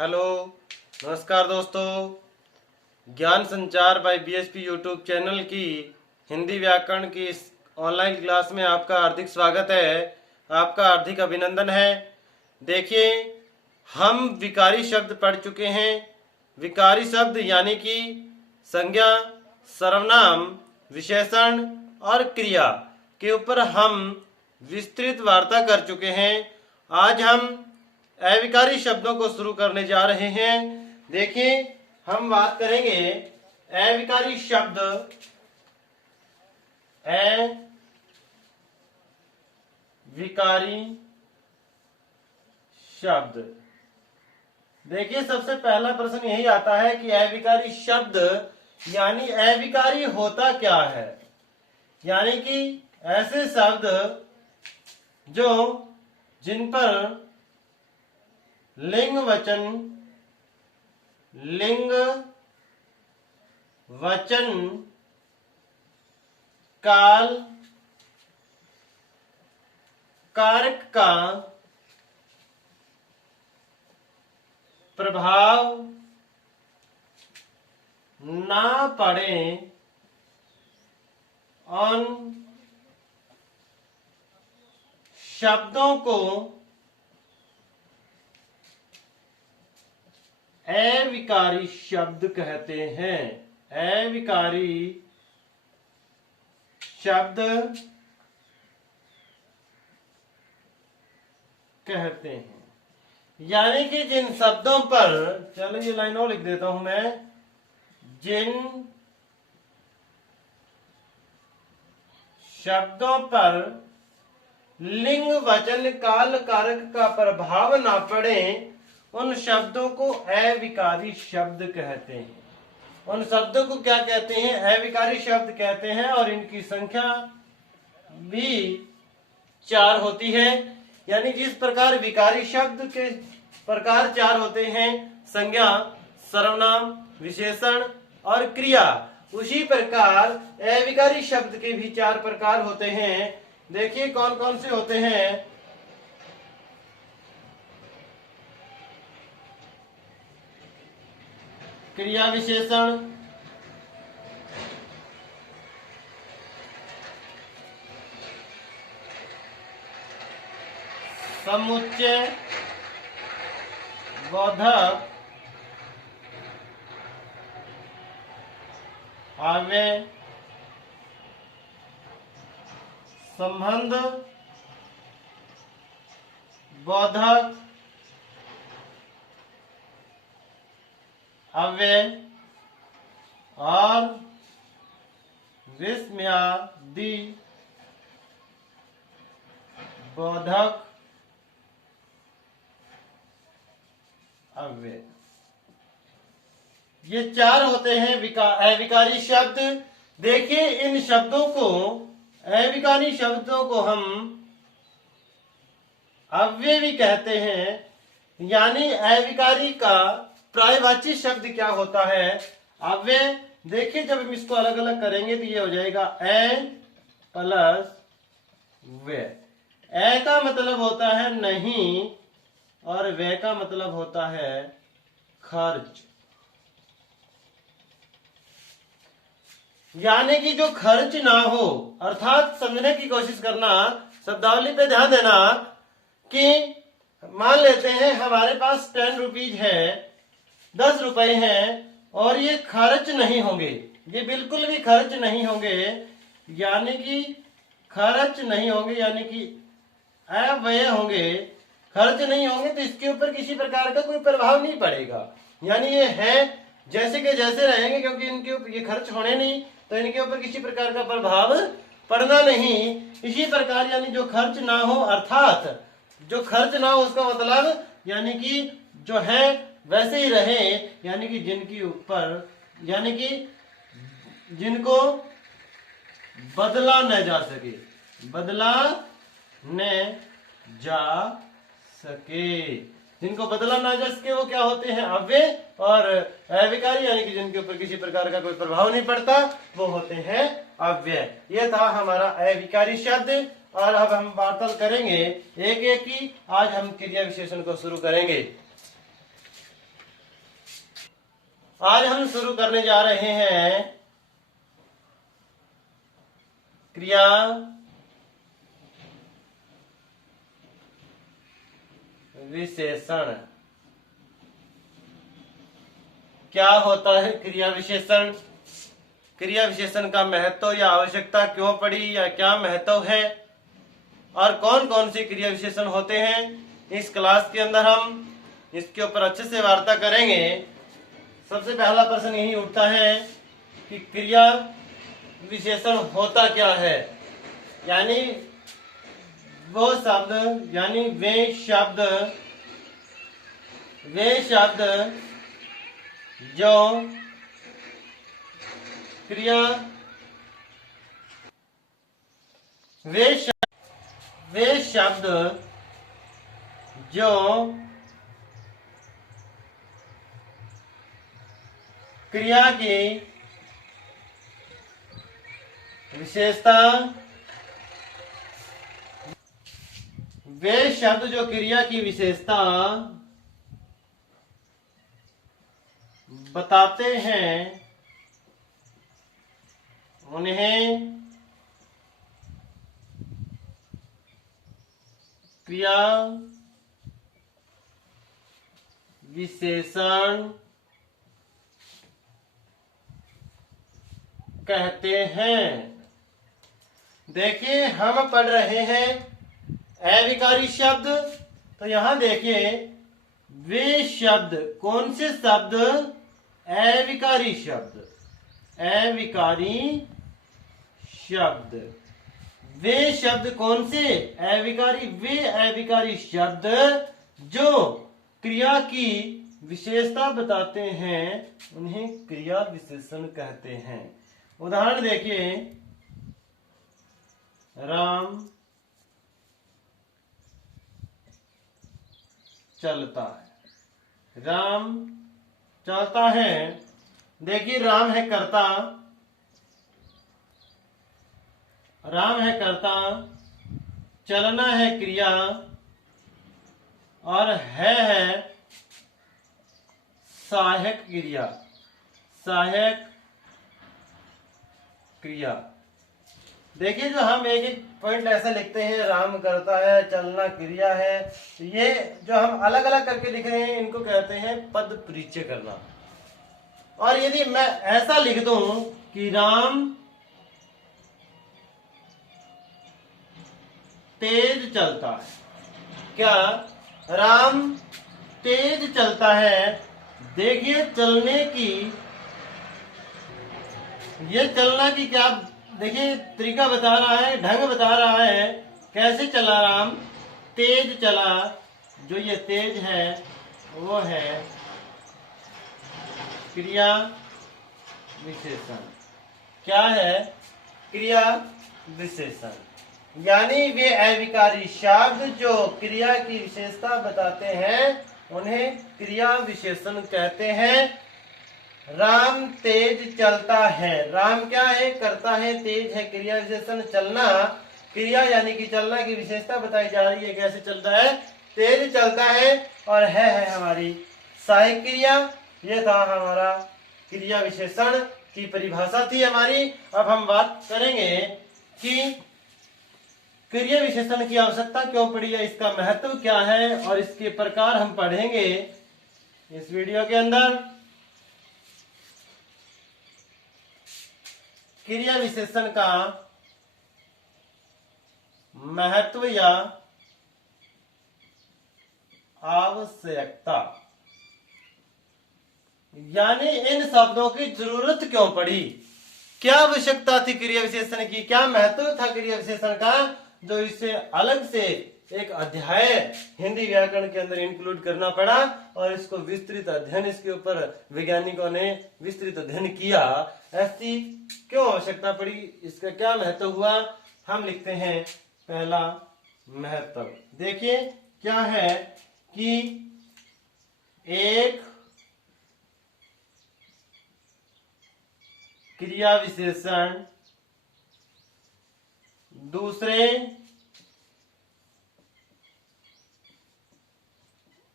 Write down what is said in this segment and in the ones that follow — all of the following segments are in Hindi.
हेलो, नमस्कार दोस्तों। ज्ञान संचार बाय बीएसपी यूट्यूब चैनल की हिंदी व्याकरण की इस ऑनलाइन क्लास में आपका हार्दिक स्वागत है, आपका हार्दिक अभिनंदन है। देखिए, हम विकारी शब्द पढ़ चुके हैं। विकारी शब्द यानी कि संज्ञा, सर्वनाम, विशेषण और क्रिया के ऊपर हम विस्तृत वार्ता कर चुके हैं। आज हम अविकारी शब्दों को शुरू करने जा रहे हैं। देखिए, हम बात करेंगे अविकारी शब्द। अविकारी शब्द। देखिए, सबसे पहला प्रश्न यही आता है कि अविकारी शब्द यानी अविकारी होता क्या है। यानी कि ऐसे शब्द जो जिन पर लिंग वचन काल कारक का प्रभाव ना पड़े, उन शब्दों को अविकारी शब्द कहते हैं। अविकारी शब्द कहते हैं। यानी कि जिन शब्दों पर, चलो ये लाइन और लिख देता हूं मैं, जिन शब्दों पर लिंग वचन काल कारक का प्रभाव ना पड़े, उन शब्दों को अविकारी शब्द कहते हैं। उन शब्दों को क्या कहते हैं? अविकारी शब्द कहते हैं। और इनकी संख्या भी 4 होती है। यानी जिस प्रकार विकारी शब्द के प्रकार 4 होते हैं, संज्ञा, सर्वनाम, विशेषण और क्रिया, उसी प्रकार अविकारी शब्द के भी 4 प्रकार होते हैं। देखिए कौन कौन से होते हैं। क्रिया विशेषण, समुच्चय, बोधक, अव्यय, संबंध, बोधक, अव्यय और विस्मयादि बोधक अव्यय। ये 4 होते हैं अविकारी शब्द। देखिए, इन शब्दों को, अविकारी शब्दों को हम अव्यय भी कहते हैं। यानी अविकारी का पर्यायवाची शब्द क्या होता है? अव्यय। देखिए, जब हम इसको अलग अलग करेंगे तो ये हो जाएगा ए प्लस व्यय। ए का मतलब होता है नहीं और व्यय का मतलब होता है खर्च। यानी कि जो खर्च ना हो, अर्थात समझने की कोशिश करना, शब्दावली पे ध्यान देना कि मान लेते हैं हमारे पास 10 रुपीज है, 10 रुपए हैं और ये खर्च नहीं होंगे, ये बिल्कुल भी खर्च नहीं होंगे। यानी कि खर्च नहीं होंगे, यानी कि अव्यय होंगे, खर्च नहीं होंगे, तो इसके ऊपर किसी प्रकार का कोई प्रभाव नहीं पड़ेगा। यानी ये है जैसे के जैसे रहेंगे, क्योंकि इनके ऊपर ये खर्च होने नहीं, तो इनके ऊपर किसी प्रकार का प्रभाव पड़ना नहीं। इसी प्रकार यानी जो खर्च ना हो, अर्थात जो खर्च ना हो उसका मतलब यानी कि जो है वैसे ही रहे। यानी कि जिनके ऊपर, यानी कि जिनको बदला न जा सके, बदला न जा सके, जिनको बदला ना जा सके वो क्या होते हैं? अव्यय। और अविकारी यानी कि जिनके ऊपर किसी प्रकार का कोई प्रभाव नहीं पड़ता, वो होते हैं अव्यय। ये था हमारा अविकारी शब्द। और अब हम वार्ता करेंगे एक एक की। आज हम क्रिया विशेषण को शुरू करेंगे। आज हम शुरू करने जा रहे हैं क्रिया विशेषण। क्या होता है क्रिया विशेषण? क्रिया विशेषण का महत्व या आवश्यकता क्यों पड़ी या क्या महत्व है और कौन कौन से क्रिया विशेषण होते हैं, इस क्लास के अंदर हम इसके ऊपर अच्छे से वार्ता करेंगे। सबसे पहला प्रश्न यही उठता है कि क्रिया विशेषण होता क्या है, यानी वो शब्द यानी वे शब्द जो क्रिया वे शब्द जो क्रिया की विशेषता वे शब्द जो क्रिया की विशेषता बताते हैं उन्हें क्रिया विशेषण कहते हैं। देखिए हम पढ़ रहे हैं अविकारी शब्द, तो यहां देखिए वे शब्द, कौन से शब्द? अविकारी शब्द, अविकारी शब्द। वे शब्द कौन से? अविकारी। वे अविकारी शब्द जो क्रिया की विशेषता बताते हैं उन्हें क्रिया विशेषण कहते हैं। उदाहरण देखिए, राम चलता है। राम चलता है। देखिए राम है कर्ता, राम है कर्ता, चलना है क्रिया और है सहायक क्रिया, सहायक क्रिया। देखिए जो हम एक एक पॉइंट ऐसे लिखते हैं, राम करता है, चलना क्रिया है, ये जो हम अलग अलग करके लिख रहे हैं इनको कहते हैं पद परिचय करना। और यदि मैं ऐसा लिख दूं कि राम तेज चलता है, क्या राम तेज चलता है? देखिए चलने की, ये चलना की क्या, देखिए तरीका बता रहा है, ढंग बता रहा है, कैसे चला राम? तेज चला। जो ये तेज है वो है क्रिया विशेषण। क्या है? क्रिया विशेषण। यानी वे अविकारी शब्द जो क्रिया की विशेषता बताते हैं उन्हें क्रिया विशेषण कहते हैं। राम तेज चलता है। राम क्या है? करता है, तेज है क्रिया विशेषण। चलना क्रिया यानी कि चलना की विशेषता बताई जा रही है, कैसे चलता है? तेज चलता है। और है हमारी सहायक क्रिया। ये था हमारा क्रिया विशेषण की परिभाषा थी हमारी। अब हम बात करेंगे कि क्रिया विशेषण की आवश्यकता क्यों पड़ी है, इसका महत्व क्या है और इसके प्रकार हम पढ़ेंगे इस वीडियो के अंदर। क्रिया विशेषण का महत्व या आवश्यकता, यानी इन शब्दों की जरूरत क्यों पड़ी, क्या आवश्यकता थी क्रिया विशेषण की, क्या महत्व था क्रिया विशेषण का, जो इसे अलग से एक अध्याय हिंदी व्याकरण के अंदर इंक्लूड करना पड़ा और इसको विस्तृत अध्ययन, इसके ऊपर वैज्ञानिकों ने विस्तृत अध्ययन किया। ऐसी क्यों आवश्यकता पड़ी, इसका क्या महत्व हुआ? हम लिखते हैं पहला महत्व। देखिए क्या है कि एक क्रिया विशेषण दूसरे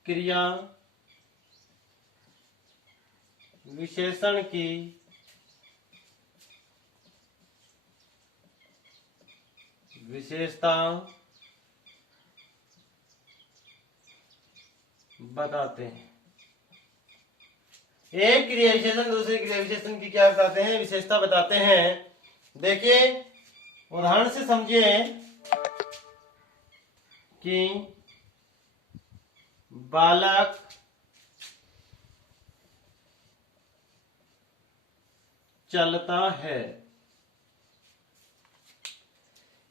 क्रिया विशेषण की विशेषता बताते हैं। एक क्रिया विशेषण दूसरे क्रिया विशेषण की क्या बताते हैं? विशेषता बताते हैं। देखिए उदाहरण से समझिए कि बालक चलता है।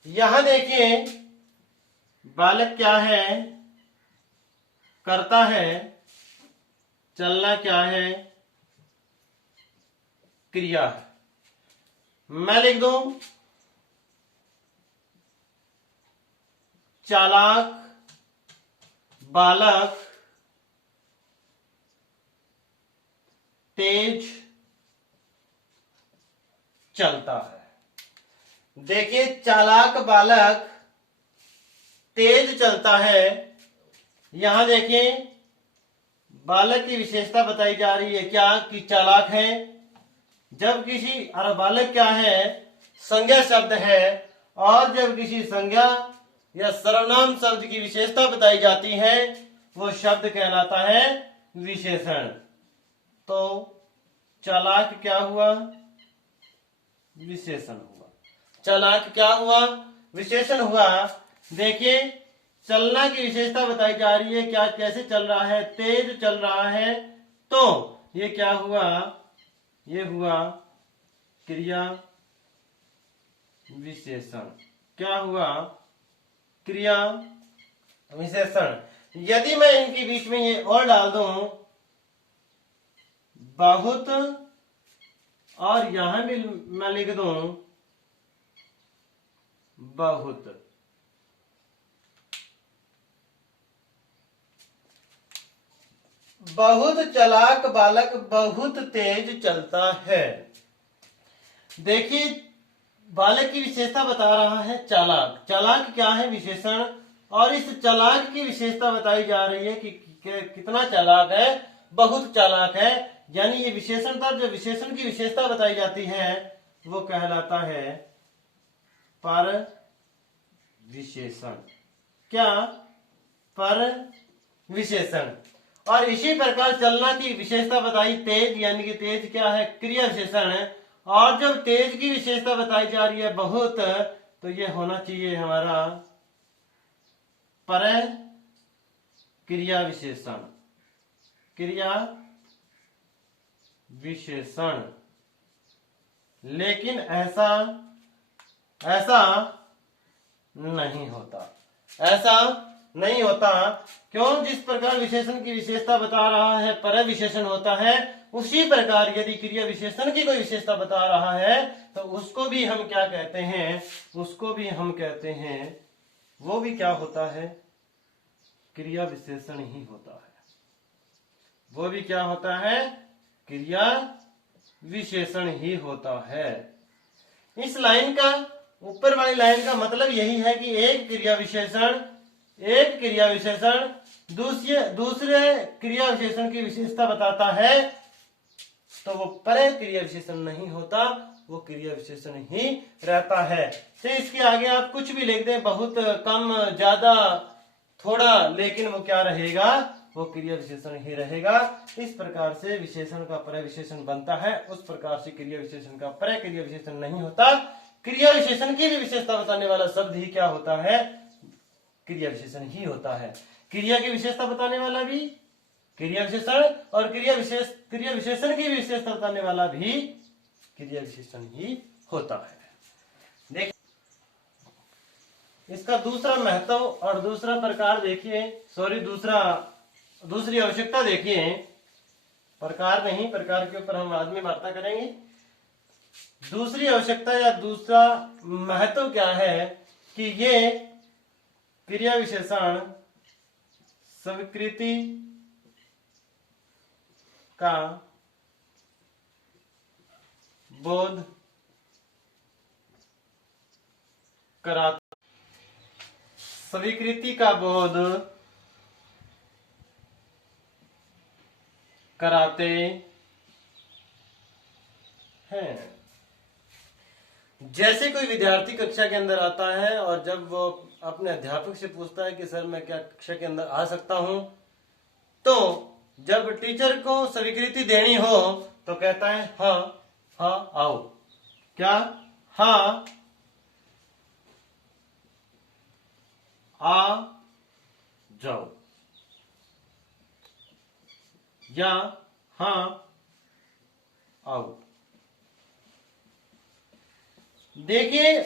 यहां देखिए बालक क्या है? करता है। चलना क्या है? क्रिया है। मैं लिख दूं चालाक बालक तेज चलता है। देखिए चालाक बालक तेज चलता है। यहां देखिए बालक की विशेषता बताई जा रही है क्या? कि चालाक है। जब किसी और बालक क्या है? संज्ञा शब्द है। और जब किसी संज्ञा या सर्वनाम शब्द की विशेषता बताई जाती है वो शब्द कहलाता है विशेषण। तो चालाक क्या हुआ? विशेषण हुआ। चालाक क्या हुआ? विशेषण हुआ। देखिए चलना की विशेषता बताई जा रही है क्या? कैसे चल रहा है? तेज चल रहा है। तो ये क्या हुआ? ये हुआ क्रिया विशेषण। क्या हुआ? क्रिया विशेषण। यदि मैं इनके बीच में ये और डाल दूं बहुत, और यहां भी मैं लिख दूं बहुत, बहुत चालाक बालक बहुत तेज चलता है। देखिए बालक की विशेषता बता रहा है चालाक। चालाक क्या है? विशेषण। और इस चालाक की विशेषता बताई जा रही है कि कितना चालाक है? बहुत चालाक है। यानी ये विशेषण था। जो विशेषण की विशेषता बताई जाती है वो कहलाता है पर विशेषण। क्या? पर विशेषण। और इसी प्रकार चलना की विशेषता बताई तेज, यानी कि तेज क्या है? क्रिया विशेषण है। और जब तेज की विशेषता बताई जा रही है बहुत, तो ये होना चाहिए हमारा पर क्रिया विशेषण। क्रिया विशेषण। लेकिन ऐसा नहीं होता। ऐसा नहीं होता। क्यों? जिस प्रकार विशेषण की विशेषता बता रहा है पर विशेषण होता है, उसी प्रकार यदि क्रिया विशेषण की कोई विशेषता बता रहा है तो उसको भी हम क्या कहते हैं? उसको भी हम कहते हैं, वो भी क्या होता है? क्रिया विशेषण ही होता है। वो भी क्या होता है? क्रिया विशेषण ही होता है। इस लाइन का, ऊपर वाली लाइन का मतलब यही है कि एक क्रिया विशेषण दूसरे क्रिया विशेषण की विशेषता बताता है तो वो पर क्रिया विशेषण नहीं होता, वो क्रिया विशेषण ही रहता है। तो इसके आगे आप कुछ भी लिख दें, बहुत, कम, ज्यादा, थोड़ा, लेकिन वो क्या रहेगा? वो क्रिया विशेषण ही रहेगा। इस प्रकार से विशेषण का पर विशेषण बनता है। उस प्रकार से क्रिया विशेषण का पर क्रिया विशेषण नहीं होता। क्रिया विशेषण की भी विशेषता बताने वाला शब्द ही क्या होता है? क्रिया विशेषण ही होता है। क्रिया की विशेषता बताने वाला भी क्रिया विशेषण, और क्रिया विशेषण की भी विशेषता बताने वाला भी क्रिया विशेषण ही होता है। देखिए इसका दूसरा महत्व और दूसरा प्रकार देखिए, दूसरी आवश्यकता देखिए। प्रकार नहीं, प्रकार के ऊपर हम बाद में वार्ता करेंगे। दूसरी आवश्यकता या दूसरा महत्व क्या है कि ये क्रिया विशेषण स्वीकृति का बोध कराता, स्वीकृति का बोध कराते हैं। जैसे कोई विद्यार्थी कक्षा के अंदर आता है और जब वो अपने अध्यापक से पूछता है कि सर मैं क्या कक्षा के अंदर आ सकता हूं, तो जब टीचर को स्वीकृति देनी हो तो कहता है हाँ हाँ आओ। क्या? हाँ आ जाओ, या हाँ आओ। देखिए,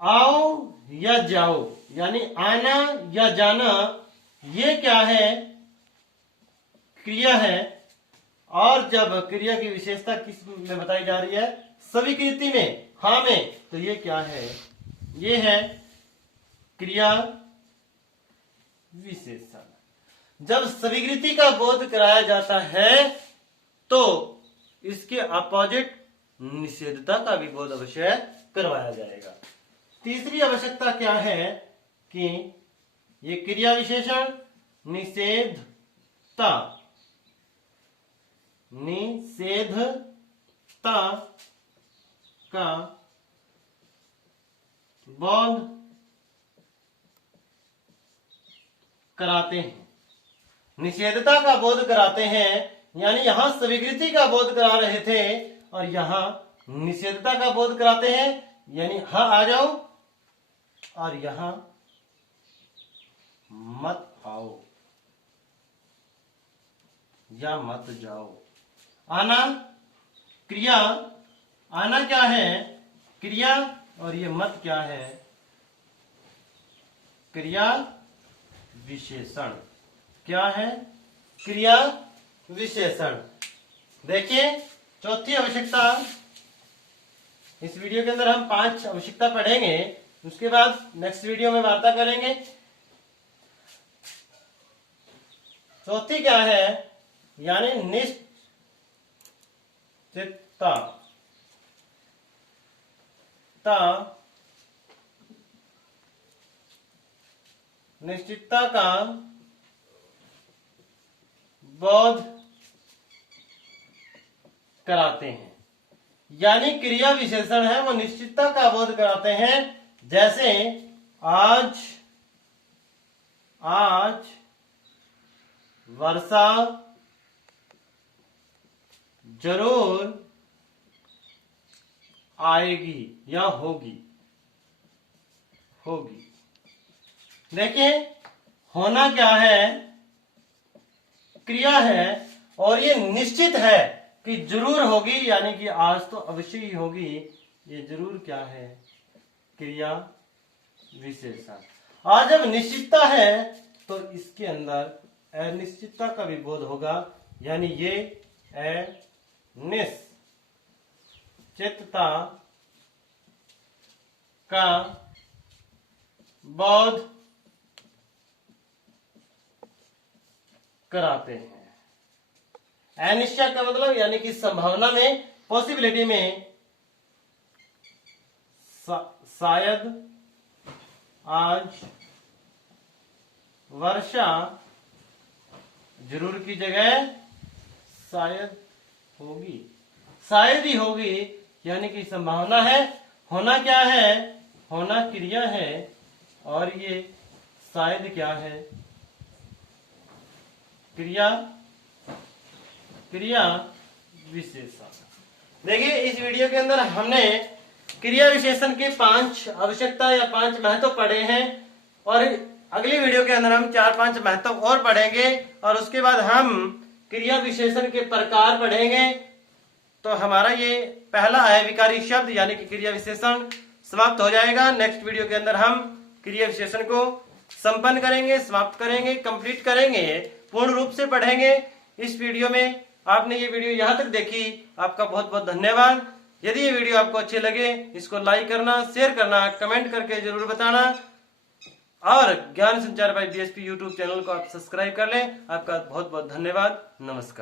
आओ या जाओ यानी आना या जाना, ये क्या है? क्रिया है। और जब क्रिया की विशेषता किस में बताई जा रही है? स्वीकृति में, हाँ में, तो ये क्या है? ये है क्रिया विशेषण। जब स्वीकृति का बोध कराया जाता है तो इसके अपोजिट निषेधता का भी बोध अवश्य करवाया जाएगा। तीसरी आवश्यकता क्या है कि ये क्रिया विशेषण निषेधता का बोध कराते हैं। निषेधता का बोध कराते हैं यानी यहां स्वीकृति का बोध करा रहे थे और यहां निषेधता का बोध कराते हैं यानी हाँ आ जाओ और यहां मत आओ या मत जाओ। आना क्रिया, आना क्या है? क्रिया, और ये मत क्या है? क्रिया विशेषण। क्या है? क्रिया विशेषण। देखिए, चौथी आवश्यकता, इस वीडियो के अंदर हम 5 आवश्यकता पढ़ेंगे, उसके बाद नेक्स्ट वीडियो में वार्ता करेंगे। चौथी क्या है? यानी निश्चितता। निश्चितता का बोध कराते हैं यानी क्रिया विशेषण है वो निश्चितता का बोध कराते हैं। जैसे आज वर्षा जरूर आएगी या होगी। देखिए, होना क्या है? क्रिया है और ये निश्चित है कि जरूर होगी यानी कि आज तो अवश्य ही होगी। ये जरूर क्या है? क्रिया विशेषण। आज जब निश्चितता है तो इसके अंदर अनिश्चितता का भी बोध होगा यानी ये अनिश्चितता का बोध कराते हैं। अनिश्चय का मतलब यानी कि संभावना में, पॉसिबिलिटी में, शायद आज वर्षा, जरूर की जगह शायद होगी, शायद ही होगी यानी कि संभावना है। होना क्या है? होना क्रिया है और ये शायद क्या है? क्रिया विशेषण। देखिए, इस वीडियो के अंदर हमने क्रिया विशेषण के 5 आवश्यकता या 5 महत्व पढ़े हैं और अगली वीडियो के अंदर हम 4-5 महत्व और पढ़ेंगे और उसके बाद हम क्रिया विशेषण के प्रकार पढ़ेंगे। तो हमारा ये पहला है विकारी शब्द यानी कि क्रिया विशेषण समाप्त हो जाएगा। नेक्स्ट वीडियो के अंदर हम क्रिया विशेषण को संपन्न करेंगे, समाप्त करेंगे, कंप्लीट करेंगे, पूर्ण रूप से पढ़ेंगे। इस वीडियो में आपने ये वीडियो यहाँ तक देखी, आपका बहुत बहुत धन्यवाद। यदि ये वीडियो आपको अच्छे लगे, इसको लाइक करना, शेयर करना, कमेंट करके जरूर बताना और ज्ञान संचार बाय बीएसपी यूट्यूब चैनल को आप सब्सक्राइब कर लें। आपका बहुत बहुत धन्यवाद। नमस्कार।